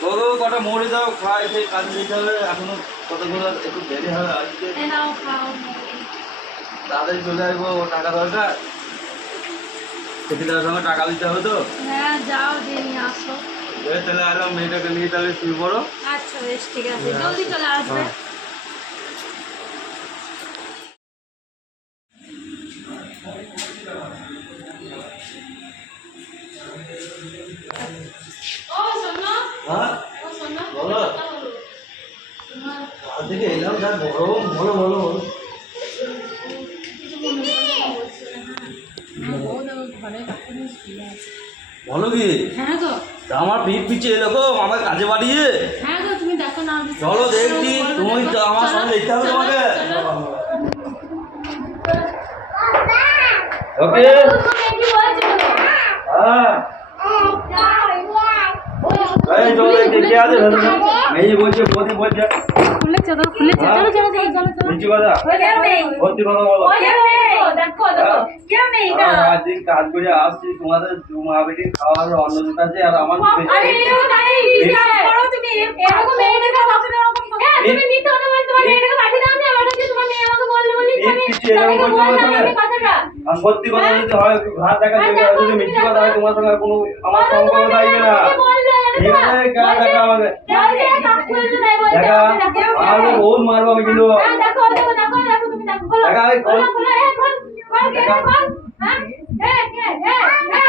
তোকে কটা মোড়ে দাও, খাই সেই কাজে যেতে হবে, এখনো কতগুলো একটু দেরি হবে আজকে। তাড়াতাড়ি চলে আসবো, টাকা দরকার, সেদিনের সঙ্গে টাকা দিতে হবে তো। হ্যাঁ যাও, দিয়ে নিয়ে আসো। তাহলে আরো মেয়েটাকে নিয়ে তাহলে শুয়ে পড়ো। আচ্ছা বেশ, ঠিক আছে, জলদি চলে আসবে। ও শোনো, হ্যাঁ ও শোনো, বলো। তোমার কাল থেকে এলাম, যা গরম। বলো বলো বলো। কিছু মনে করছে না? হ্যাঁ, বউ দেখো ঘরে কাছে নিয়ে শুয়ে আছে। বলো কি? হ্যাঁ গো, তা আমার পিঠ পিছিয়ে এরকম আমার কাজে বাড়িয়ে। হ্যাঁ গো, তুমি দেখো না। চলো দেখছি, তুমি তো আমার সঙ্গে দেখতে হবে তোমাকে। ওকে হ্যাঁ এই চলো দেখি কে আছে ভেতরে। এই বলছে বৌদি বলছে খুলেছে তো, খুলেছে। চলো চলো চলো চলো চলো। নিচু কথা ভর্তি কথা বলো। দেখো দেখো, কেউ নেই না। আজ দিন কাজ করে আসছি, তোমাদের মা বেটির খাওয়ার অন্ন জোটাচ্ছে আর আমার আরে এরকম নাই, করো তুমি এরকম মেয়েদেরকে কখনো এরকম তুমি নিতে হতো বলে তোমার মেয়েটাকে পাঠিয়ে দাও না। ওটা যে তোমার মেয়ে আমাকে বললে বলি আমি কথাটা। আর সত্যি কথা যদি হয় ঘাট দেখা যাবে, আর যদি মিথ্যে কথা হয় তোমার সঙ্গে কোনো আমার সম্পর্ক থাকবে না। ঠিক আছে, কাজ দেখা আমাকে দেখা মারবো, বহুত মারবো আমি কিন্তু। দেখো দেখো দেখো দেখো, তুমি দেখো, খোলো দেখা এই খোলো খোলো, এই খোল খোল কে খোল। হ্যাঁ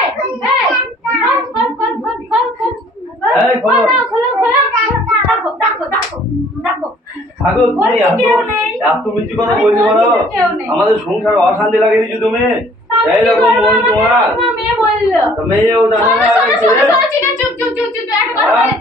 এই খোল খোল খোল খোল খোল। এই খোলো। খোলো খোলো, দেখো দেখো দেখো দেখো। থাকো তুমি এত মিথ্যে কথা বলতে পারো? আমাদের সংসার অশান্তি লাগিয়ে দিচ্ছ তুমি। এইরকম মন তোমার। মেয়ে বললো, মেয়েও জানে না চুপ চুপ চুপ চুপ চুপ, একটা কথা বলে